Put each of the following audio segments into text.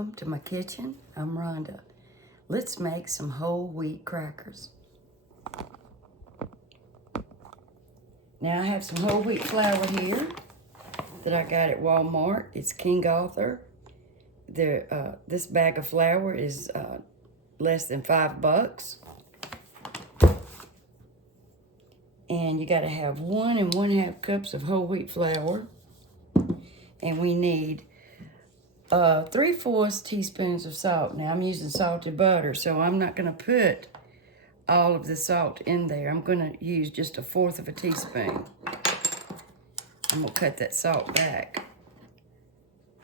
Welcome to my kitchen. I'm Rhonda. Let's make some whole wheat crackers. Now I have some whole wheat flour here that I got at Walmart. It's King Arthur. This bag of flour is less than $5. And you got to have 1 1/2 cups of whole wheat flour. And we need 3/4 teaspoons of salt. Now I'm using salted butter, so I'm not going to put all of the salt in there. I'm going to use just 1/4 teaspoon. I'm going to cut that salt back.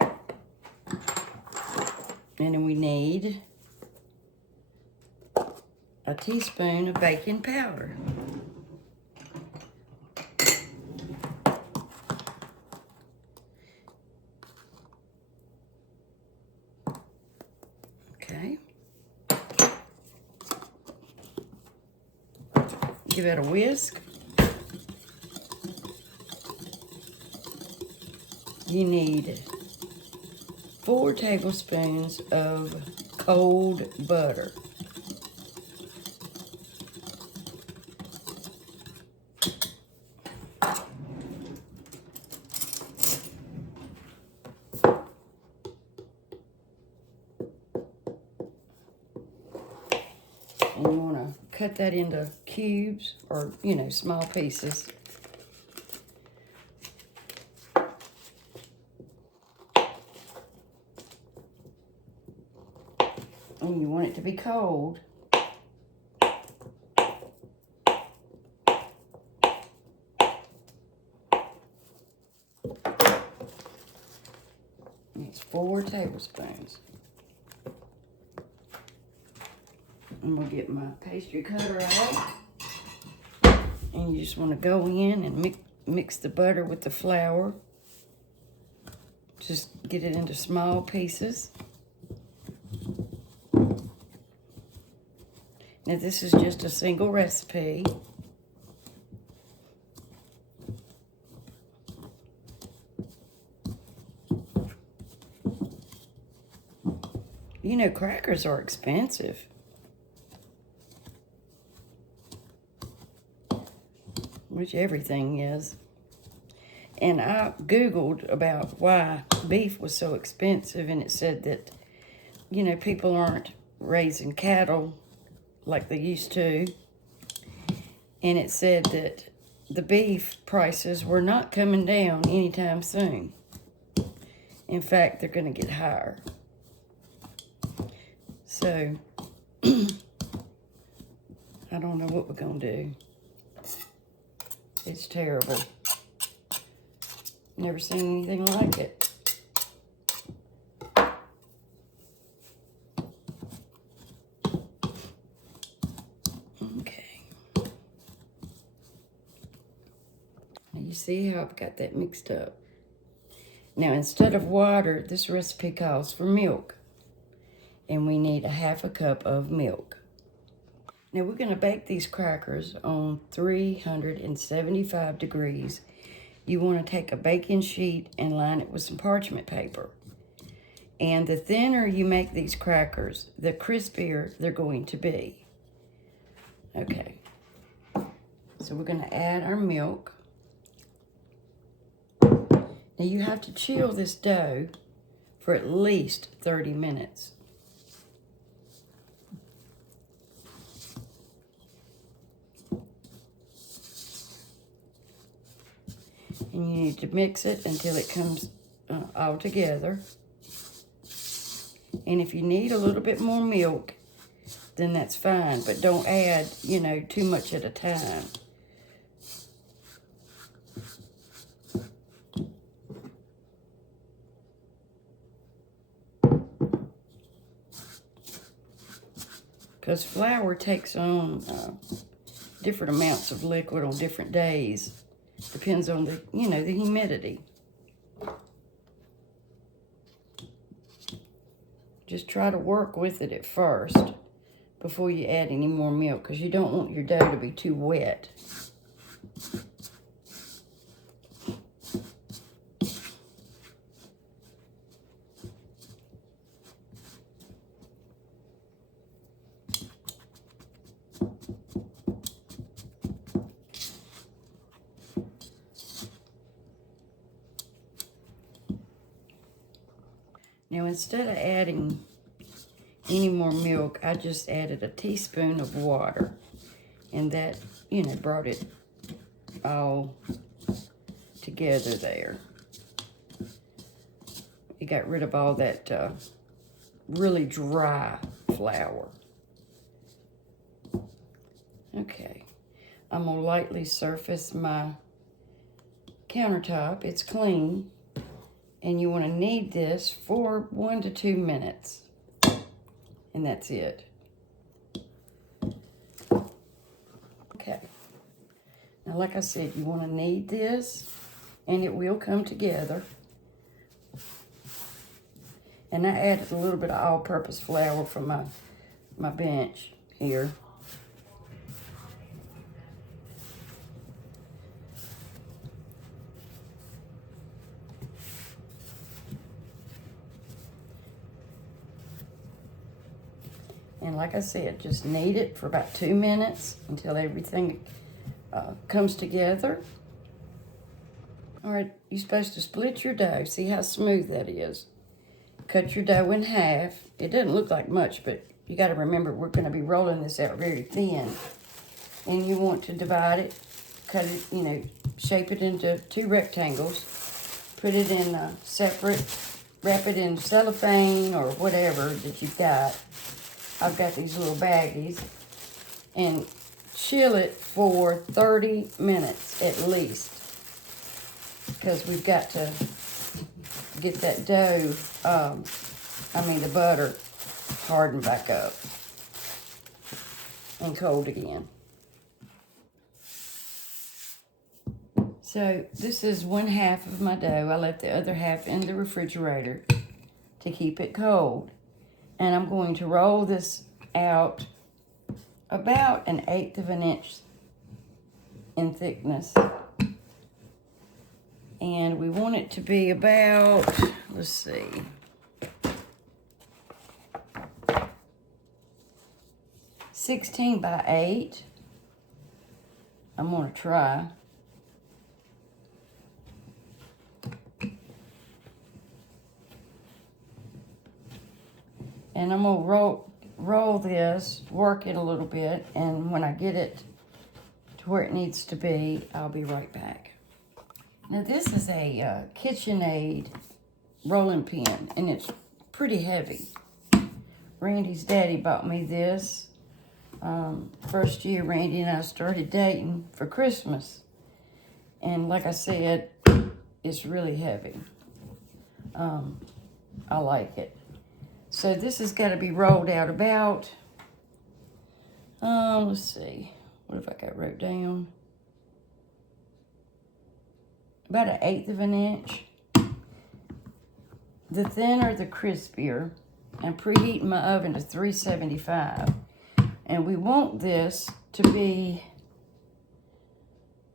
And then we need a teaspoon of baking powder. Okay. Give it a whisk. You need 4 tablespoons of cold butter. And you want to cut that into cubes or, small pieces. And you want it to be cold. It's 4 tablespoons. I'm going to get my pastry cutter out. And you just want to go in and mix the butter with the flour. Just get it into small pieces. Now this is just a single recipe. Crackers are expensive. Which everything is. And I Googled about why beef was so expensive, and it said that, people aren't raising cattle like they used to. And it said that the beef prices were not coming down anytime soon. In fact, they're going to get higher. So, I don't know what we're going to do. It's terrible. Never seen anything like it. Okay. Now you see how I've got that mixed up. Now instead of water, this recipe calls for milk. And we need 1/2 cup of milk. Now we're going to bake these crackers on 375 degrees. You want to take a baking sheet and line it with some parchment paper. And the thinner you make these crackers, the crispier they're going to be. Okay. So we're going to add our milk. Now you have to chill this dough for at least 30 minutes. And you need to mix it until it comes all together. And if you need a little bit more milk, then that's fine. But don't add, too much at a time. Because flour takes on different amounts of liquid on different days. Depends on the humidity. Just try to work with it at first before you add any more milk, because you don't want your dough to be too wet. Now, instead of adding any more milk, I just added a teaspoon of water. And that, you know, brought it all together there. It got rid of all that really dry flour. Okay, I'm gonna lightly surface my countertop. It's clean, and you wanna knead this for 1 to 2 minutes, and that's it. Okay, now like I said, you wanna knead this, and it will come together. And I added a little bit of all-purpose flour for my bench here. And like I said, just knead it for about 2 minutes until everything comes together. All right, you're supposed to split your dough. See how smooth that is. Cut your dough in half. It doesn't look like much, but you got to remember we're going to be rolling this out very thin. And you want to divide it, cut it, you know, shape it into 2 rectangles. Put it in separate, wrap it in cellophane or whatever that you've got. I've got these little baggies. And chill it for 30 minutes at least. Because we've got to get that dough, the butter hardened back up and cold again. So this is 1/2 of my dough. I left the other half in the refrigerator to keep it cold. And I'm going to roll this out about 1/8 of an inch in thickness. And we want it to be about, let's see, (16 by 8). I'm gonna try. And I'm gonna roll this, work it a little bit, and when I get it to where it needs to be, I'll be right back. Now this is a KitchenAid rolling pin, and it's pretty heavy. Randy's daddy bought me this. First year Randy and I started dating for Christmas. And like I said, it's really heavy. I like it. So this has got to be rolled out about, let's see, what have I got wrote down? About 1/8 of an inch. The thinner, the crispier. I'm preheating my oven to 375. And we want this to be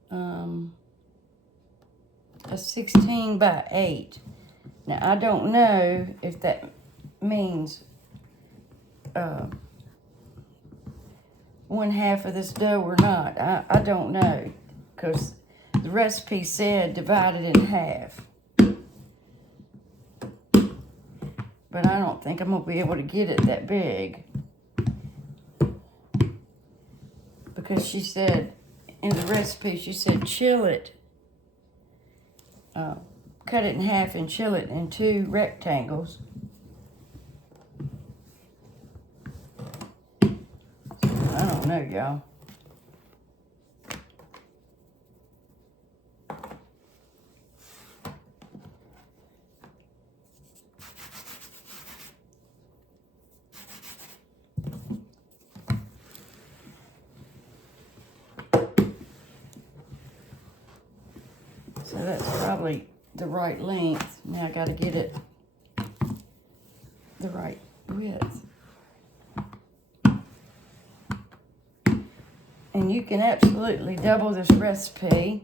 a 16 by 8. Now, I don't know if that means 1/2 of this dough or not. I don't know, because the recipe said divide it in half. But I don't think I'm going to be able to get it that big. Because she said, in the recipe, she said chill it. Cut it in half and chill it in 2 rectangles. I don't know, y'all. So that's probably the right length. Now I got to get it the right width. And you can absolutely double this recipe.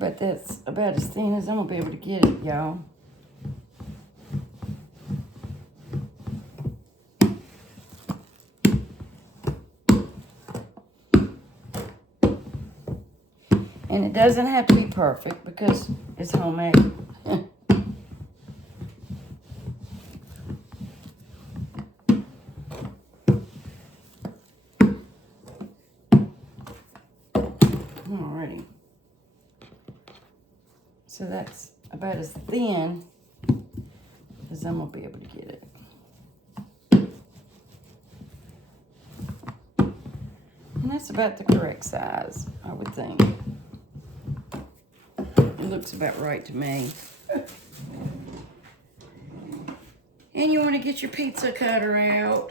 bet that's about as thin as I'm gonna be able to get it, y'all. And it doesn't have to be perfect because it's homemade. Alrighty. So that's about as thin as I'm gonna be able to get it. And that's about the correct size, I would think. It looks about right to me. And you want to get your pizza cutter out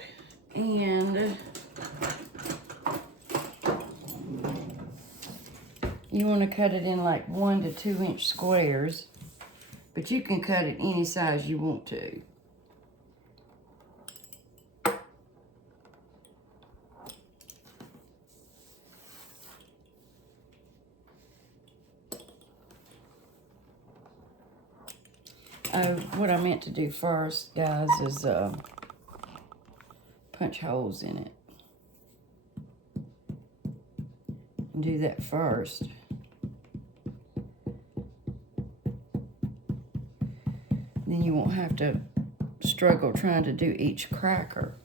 and you want to cut it in like 1 to 2 inch squares, but you can cut it any size you want to. What I meant to do first, guys, is punch holes in it. And do that first. Then you won't have to struggle trying to do each cracker.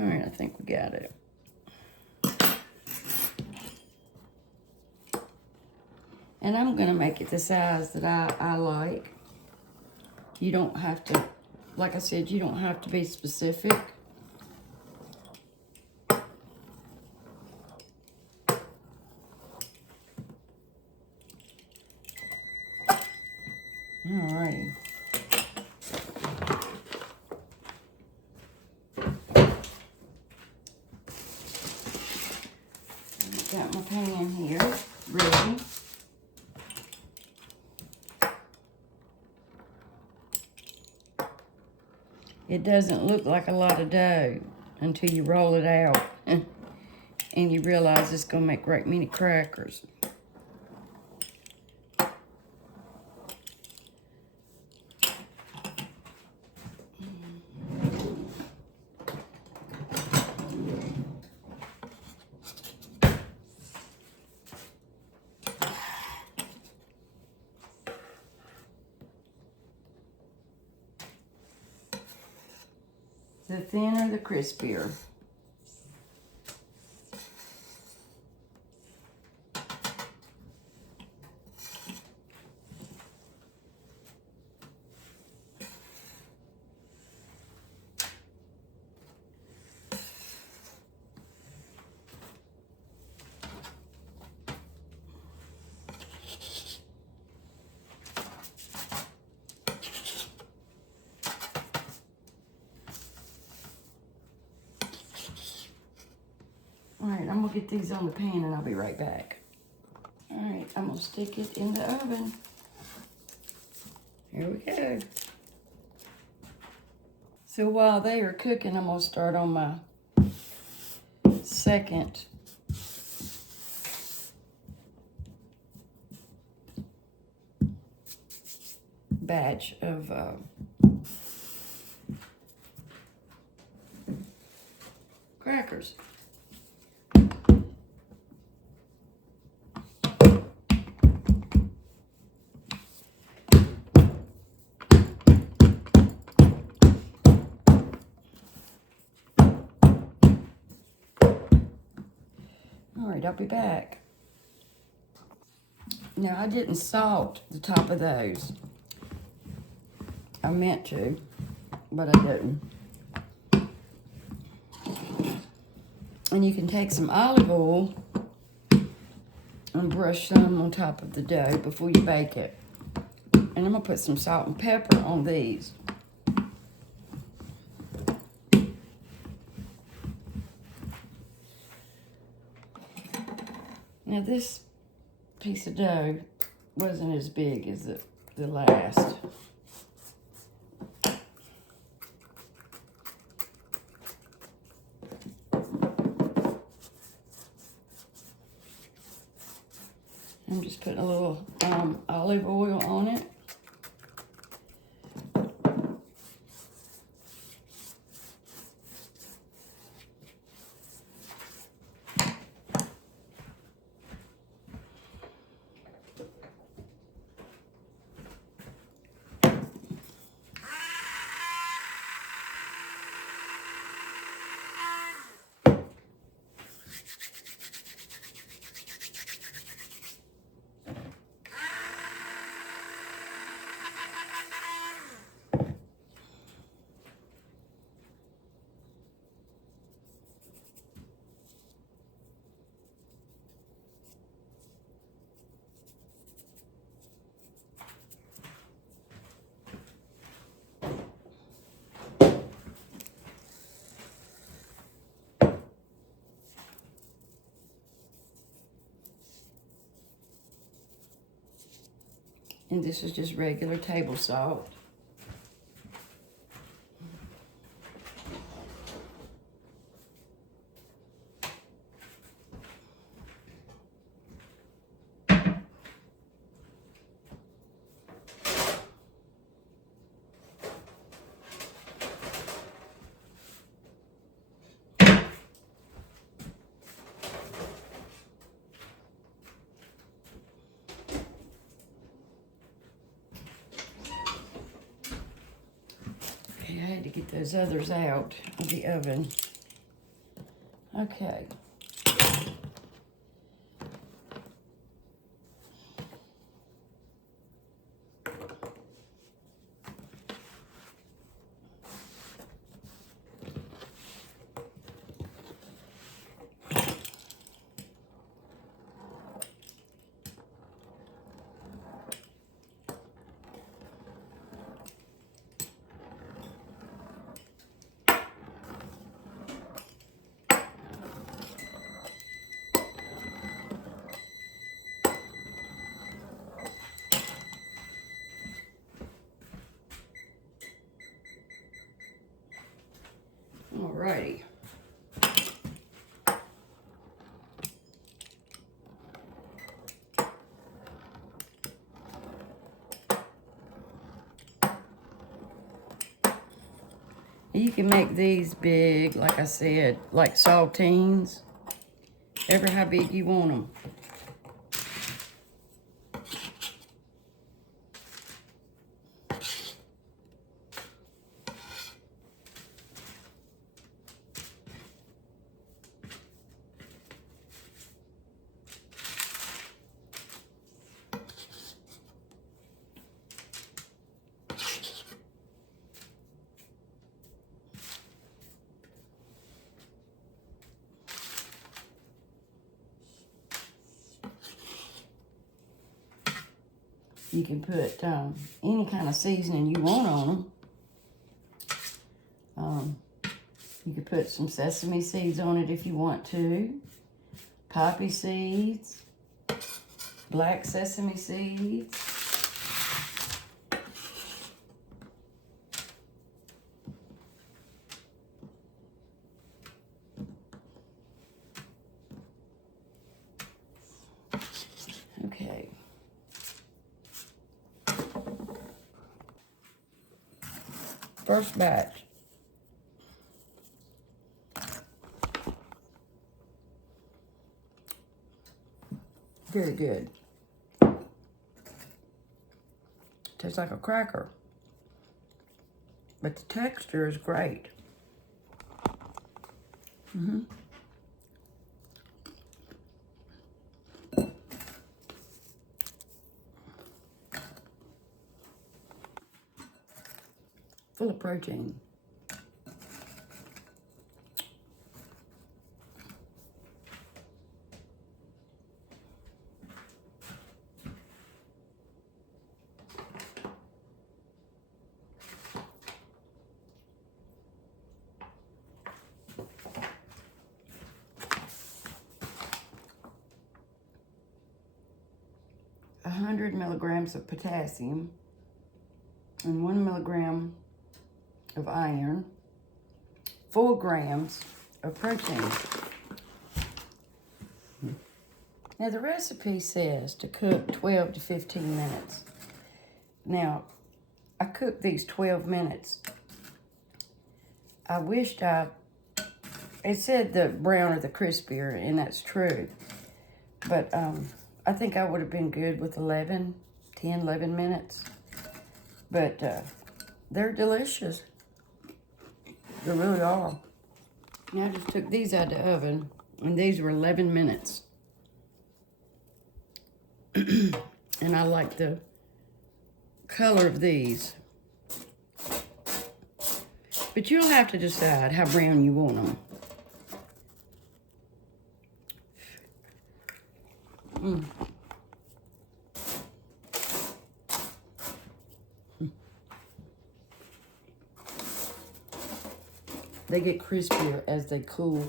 All right, I think we got it. And I'm gonna make it the size that I like. You don't have to, like I said, you don't have to be specific. All righty. Got my pan here ready. It doesn't look like a lot of dough until you roll it out and you realize it's gonna make great many crackers. The thinner, the crispier. All right, I'm gonna get these on the pan and I'll be right back. All right, I'm gonna stick it in the oven. Here we go. So while they are cooking, I'm gonna start on my second batch of crackers. All right, I'll be back. Now, I didn't salt the top of those. I meant to, but I didn't. And you can take some olive oil and brush some on top of the dough before you bake it. And I'm gonna put some salt and pepper on these. Now this piece of dough wasn't as big as the last. I'm just putting a little olive oil on it. And this is just regular table salt. I had to get those others out of the oven. Okay. Alrighty. You can make these big, like I said, like saltines, ever how big you want them. You can put any kind of seasoning you want on them. You could put some sesame seeds on it if you want to. Poppy seeds. Black sesame seeds. Okay. First batch. Very good. Tastes like a cracker. But the texture is great. full of protein. A 100 milligrams of potassium and 1 milligram of iron, 4 grams of protein. Now the recipe says to cook 12 to 15 minutes. Now, I cooked these 12 minutes. I wished it said the browner the crispier, and that's true. But I think I would have been good with 10, 11 minutes. But they're delicious. They really are. Now I just took these out of the oven, and these were 11 minutes. And I like the color of these. But you'll have to decide how brown you want them. They get crispier as they cool.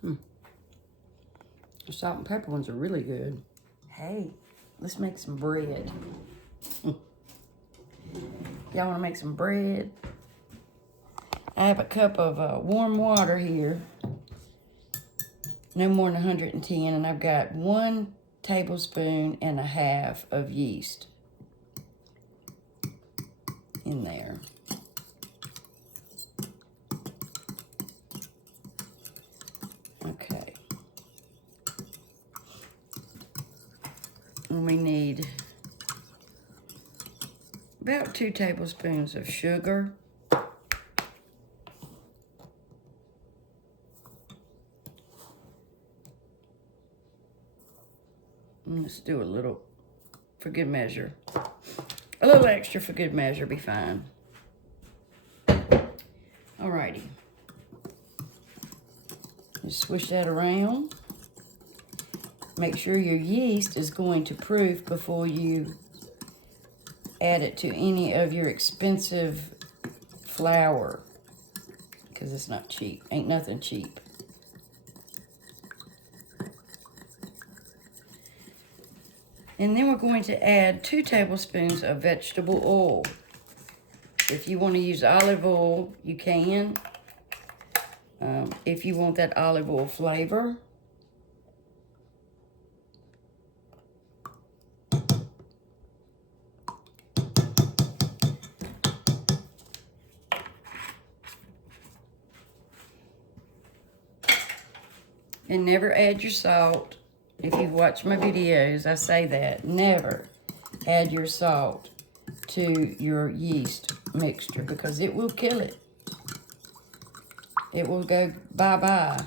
The salt and pepper ones are really good. Hey, let's make some bread. Y'all want to make some bread? I have a cup of warm water here. No more than 110, and I've got 1 tablespoon and a half of yeast in there. Okay. And we need about 2 tablespoons of sugar. And let's do a little for good measure. A little extra for good measure, be fine. Alrighty. Just swish that around. Make sure your yeast is going to proof before you add it to any of your expensive flour, because it's not cheap. Ain't nothing cheap. And then we're going to add 2 tablespoons of vegetable oil. If you want to use olive oil, you can. If you want that olive oil flavor. And never add your salt. If you've watched my videos, I say that. Never add your salt to your yeast mixture, because it will kill it. It will go bye-bye.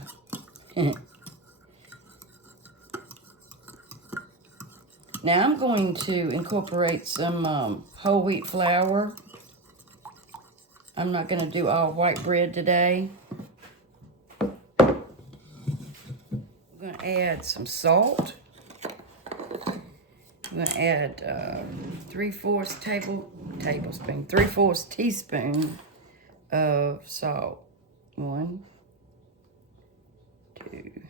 Now I'm going to incorporate some whole wheat flour. I'm not going to do all white bread today. I'm going to add some salt. I'm going to add 3/4 teaspoon of salt. 1, 2,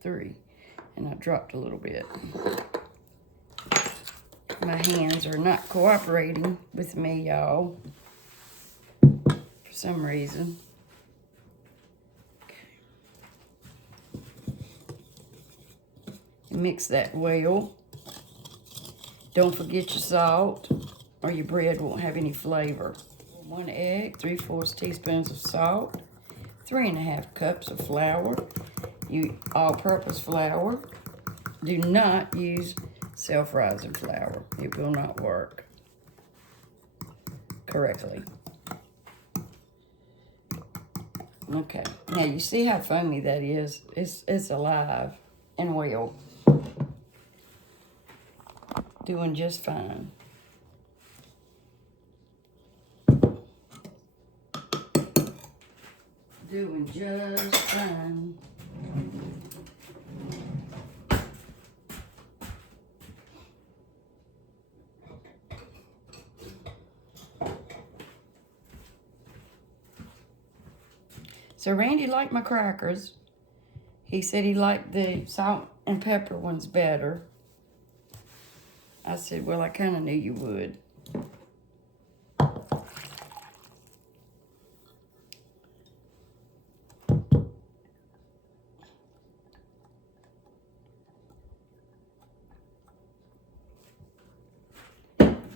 3. And I dropped a little bit. My hands are not cooperating with me, y'all, for some reason. Okay. Mix that well. Don't forget your salt, or your bread won't have any flavor. 1 egg, 3/4 teaspoons of salt, 3½ cups of flour. You all-purpose flour. Do not use self-rising flour. It will not work correctly. Okay, now you see how foamy that is? It's alive and well. Doing just fine. doing just fine. So Randy liked my crackers. He said he liked the salt and pepper ones better. I said, well, I kind of knew you would.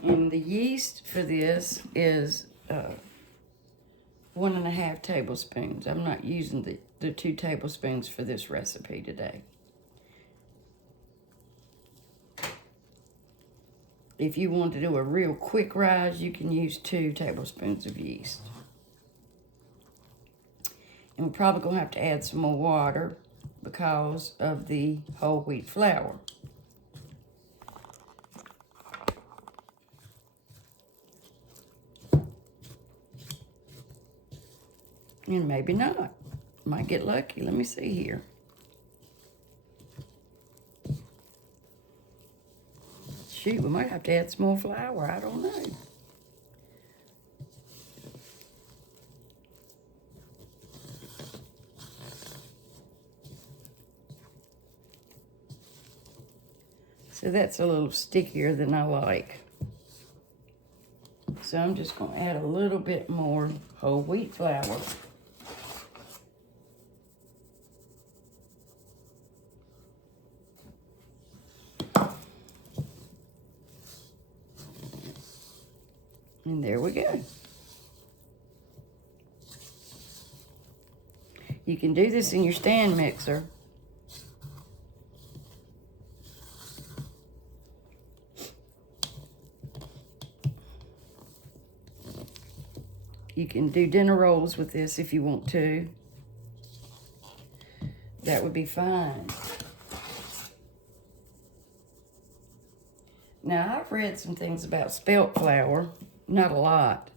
And the yeast for this is 1.5 tablespoons. I'm not using the 2 tablespoons for this recipe today. If you want to do a real quick rise, you can use 2 tablespoons of yeast. And we're probably going to have to add some more water because of the whole wheat flour. And maybe not. Might get lucky. Let me see here. Shoot, we might have to add some more flour. I don't know. So that's a little stickier than I like. So I'm just going to add a little bit more whole wheat flour. And there we go. You can do this in your stand mixer. You can do dinner rolls with this if you want to. That would be fine. Now, I've read some things about spelt flour. Not a lot.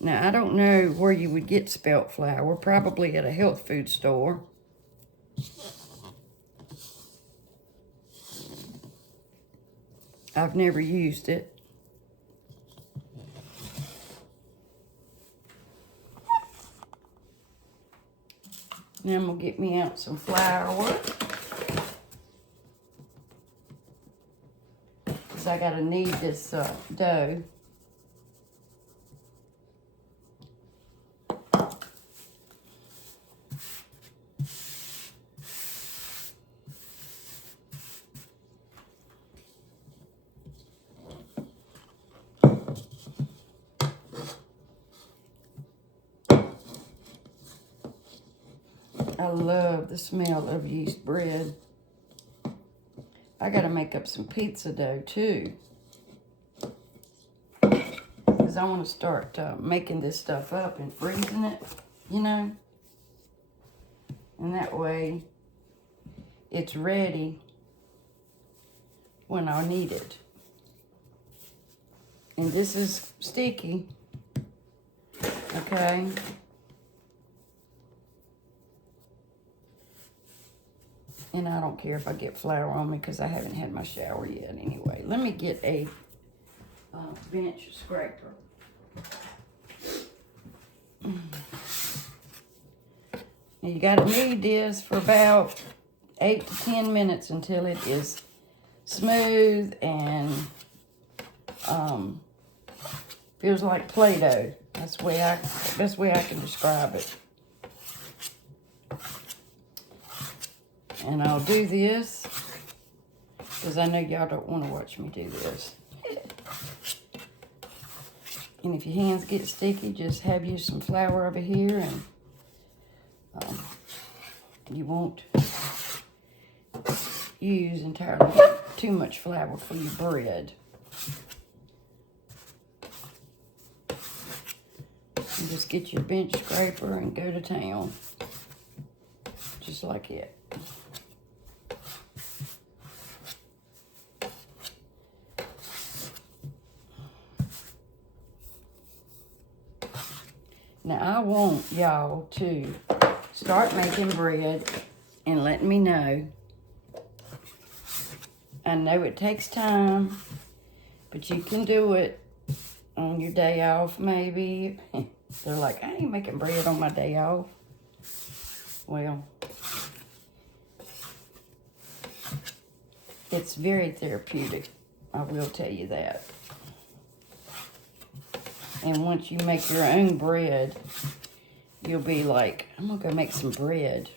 Now, I don't know where you would get spelt flour. Probably at a health food store. I've never used it. Now I'm going to get me out some flour. Because I got to knead this dough. I love the smell of yeast bread. I gotta make up some pizza dough too. Because I want to start making this stuff up and freezing it, you know. And that way it's ready when I need it. And this is sticky, okay? And I don't care if I get flour on me because I haven't had my shower yet anyway. Let me get a bench scraper. Now you got to knead this for about 8 to 10 minutes until it is smooth and feels like Play-Doh. That's the way I can describe it. And I'll do this because I know y'all don't want to watch me do this. And if your hands get sticky, just have you some flour over here, and you won't use entirely too much flour for your bread. And just get your bench scraper and go to town. Just like it. Now, I want y'all to start making bread and letting me know. I know it takes time, but you can do it on your day off, maybe. They're like, I ain't making bread on my day off. Well, it's very therapeutic. I will tell you that. And once you make your own bread, you'll be like, I'm gonna go make some bread.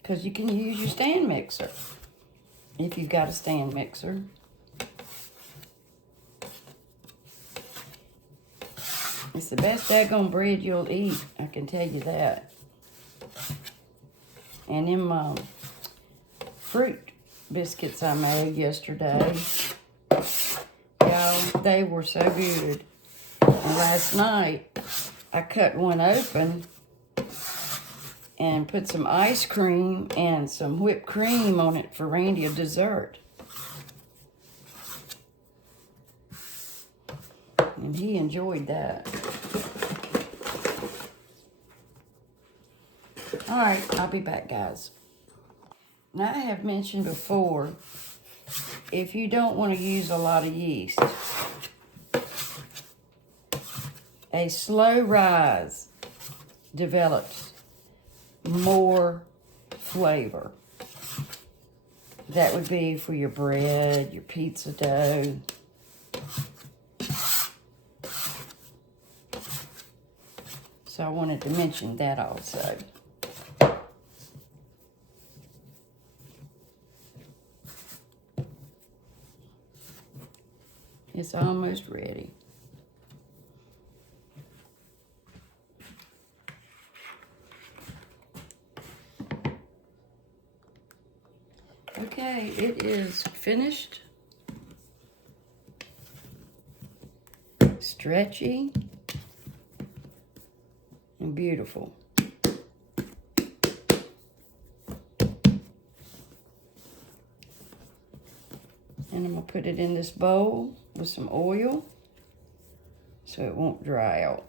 Because you can use your stand mixer, if you've got a stand mixer. It's the best daggone bread you'll eat, I can tell you that. And them fruit biscuits I made yesterday, y'all, they were so good. And last night, I cut one open and put some ice cream and some whipped cream on it for Randy a dessert. And he enjoyed that. All right, I'll be back, guys. Now, I have mentioned before, if you don't want to use a lot of yeast, a slow rise develops more flavor. That would be for your bread, your pizza dough. So I wanted to mention that also. It's almost ready. Okay, it is finished. Stretchy and beautiful. And I'm gonna put it in this bowl with some oil so it won't dry out.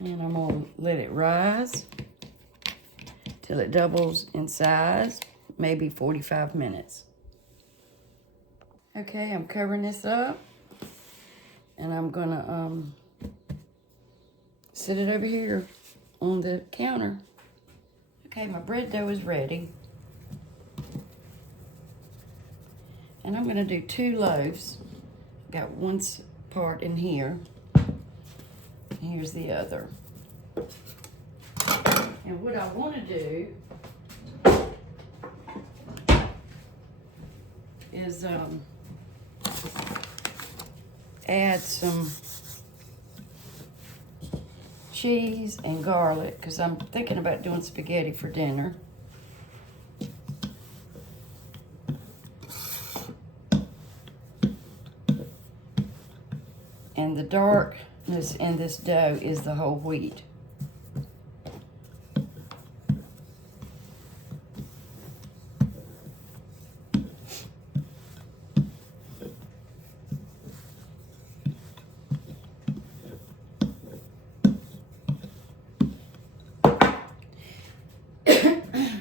And I'm gonna let it rise till it doubles in size, maybe 45 minutes. Okay, I'm covering this up and I'm gonna set it over here on the counter. Okay, my bread dough is ready. And I'm gonna do 2 loaves. Got one part in here. Here's the other. And what I want to do is add some cheese and garlic, because I'm thinking about doing spaghetti for dinner. And the darkness in this dough is the whole wheat.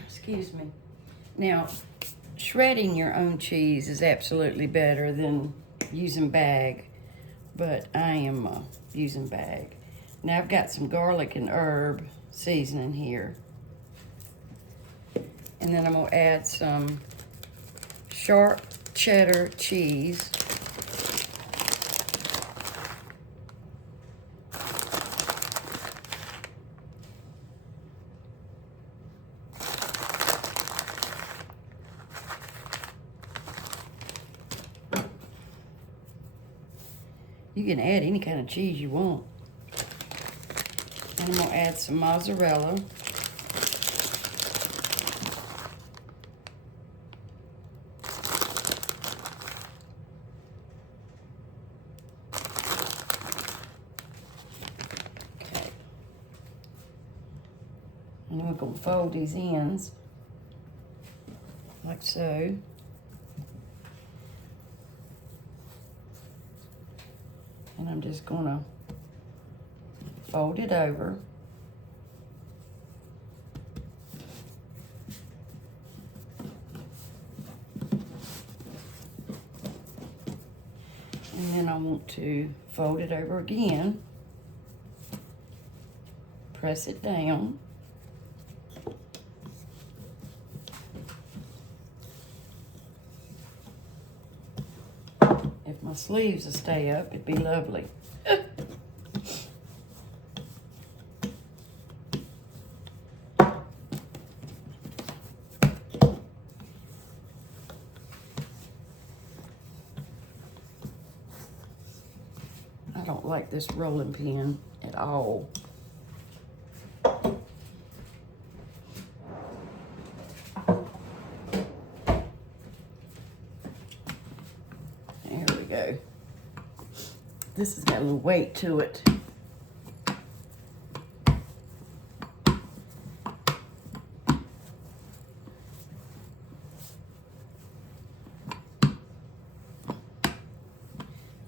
Excuse me. Now, shredding your own cheese is absolutely better than using bag, but I am using bag. Now I've got some garlic and herb seasoning here. And then I'm gonna add some sharp cheddar cheese. You can add any kind of cheese you want. And I'm gonna add some mozzarella. Okay. And then we're gonna fold these ends like so. And I'm just gonna fold it over. And then I want to fold it over again. Press it down. If my sleeves will stay up, it'd be lovely. I don't like this rolling pin at all. There we go. This has got a little weight to it.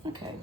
Okay.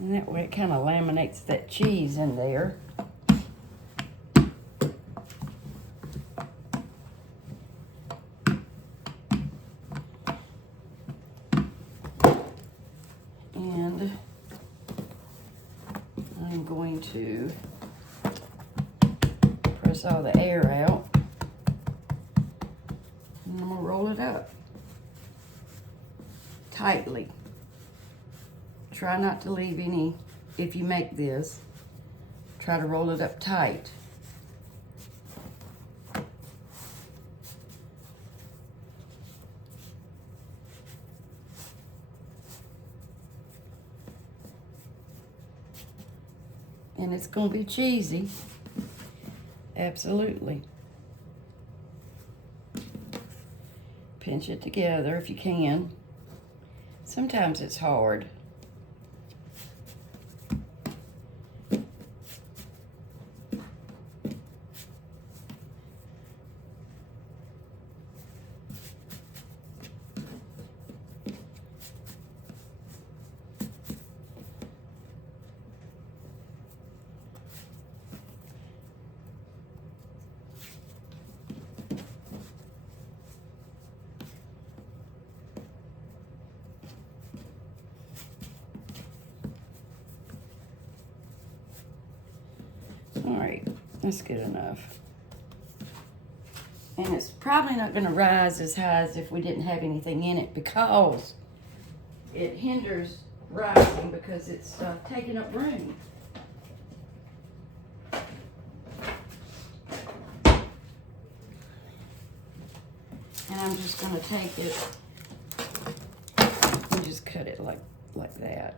And that way it kind of laminates that cheese in there. And I'm going to press all the air out. And I'm going to roll it up tightly. Try not to leave any, if you make this, try to roll it up tight. And it's going to be cheesy, absolutely. Pinch it together if you can. Sometimes it's hard. All right, that's good enough. And it's probably not going to rise as high as if we didn't have anything in it, because it hinders rising because it's taking up room. And I'm just going to take it and just cut it like that.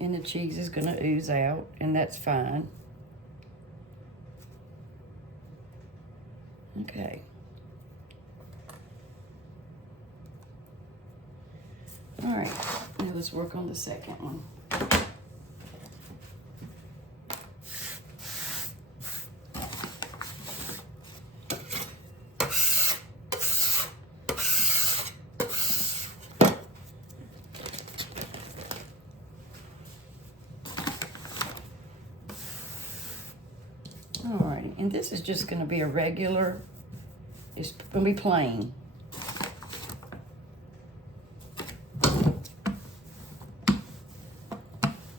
And the cheese is going to ooze out, and that's fine. Okay. All right, now let's work on the second one. Alrighty, and this is just going to be a regular, it's going to be plain.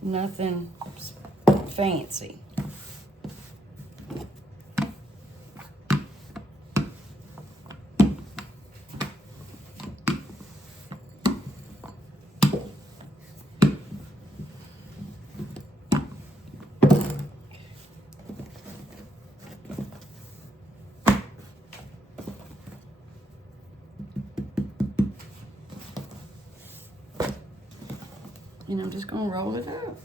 Nothing fancy. And I'm just gonna roll it up.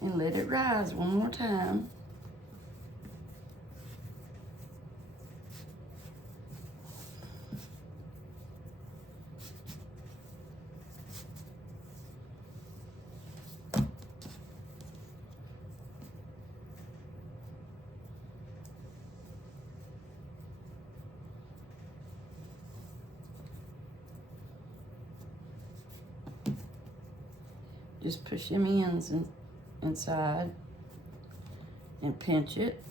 And let it rise one more time. Just push them ends inside and pinch it.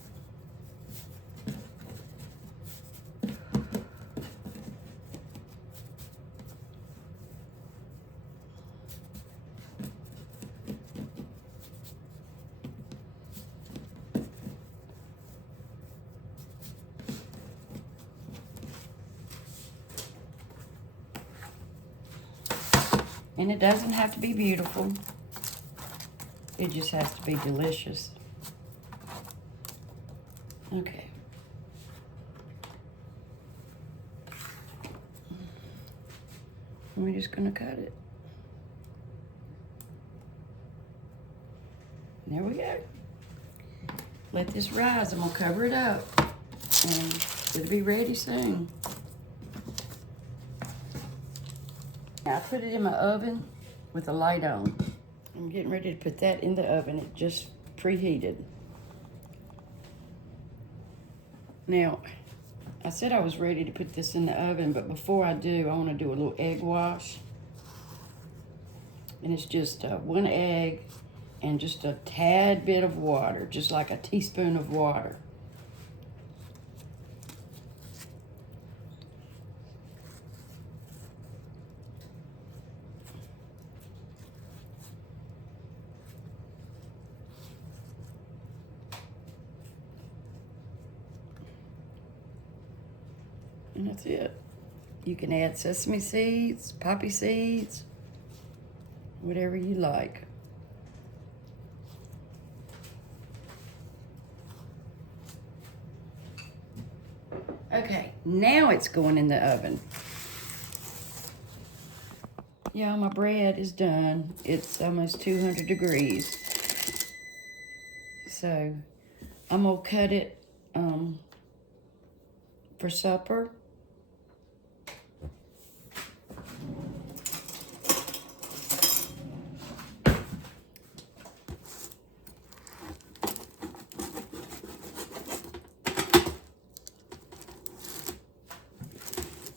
And it doesn't have to be beautiful. It just has to be delicious. Okay. And we're just gonna cut it. There we go. Let this rise. I'm gonna cover it up and it'll be ready soon. Now I put it in my oven with the light on. I'm getting ready to put that in the oven. It just preheated. Now, I said I was ready to put this in the oven, but before I do, I want to do a little egg wash. And it's just 1 egg and just a tad bit of water, just like a teaspoon of water. And that's it. You can add sesame seeds, poppy seeds, whatever you like. Okay, now it's going in the oven. Yeah, my bread is done. It's almost 200 degrees. So I'm gonna cut it for supper.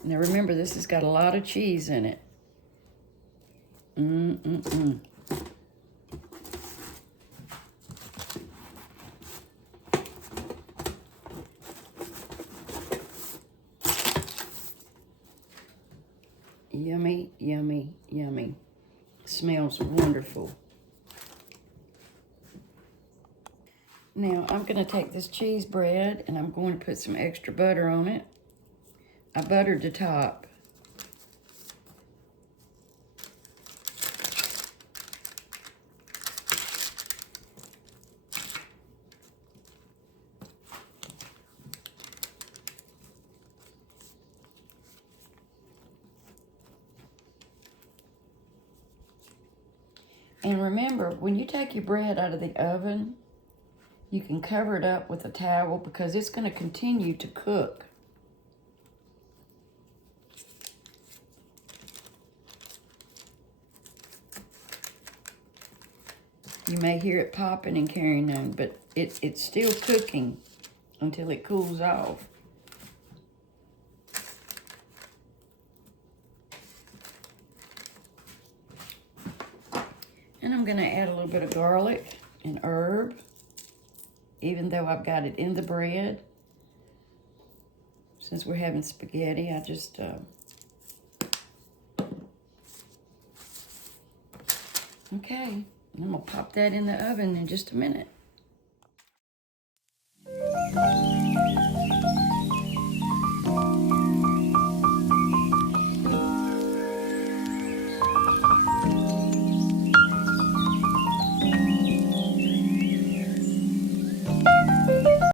Now remember, this has got a lot of cheese in it. Yummy, yummy, yummy. Smells wonderful. Now I'm gonna take this cheese bread and I'm going to put some extra butter on it. I buttered the top. And remember, when you take your bread out of the oven, you can cover it up with a towel because it's going to continue to cook. You may hear it popping and carrying on, but it's still cooking until it cools off. And I'm going to add a little bit of garlic and herb, even though I've got it in the bread. Since we're having spaghetti, I just okay. I'm gonna pop that in the oven in just a minute.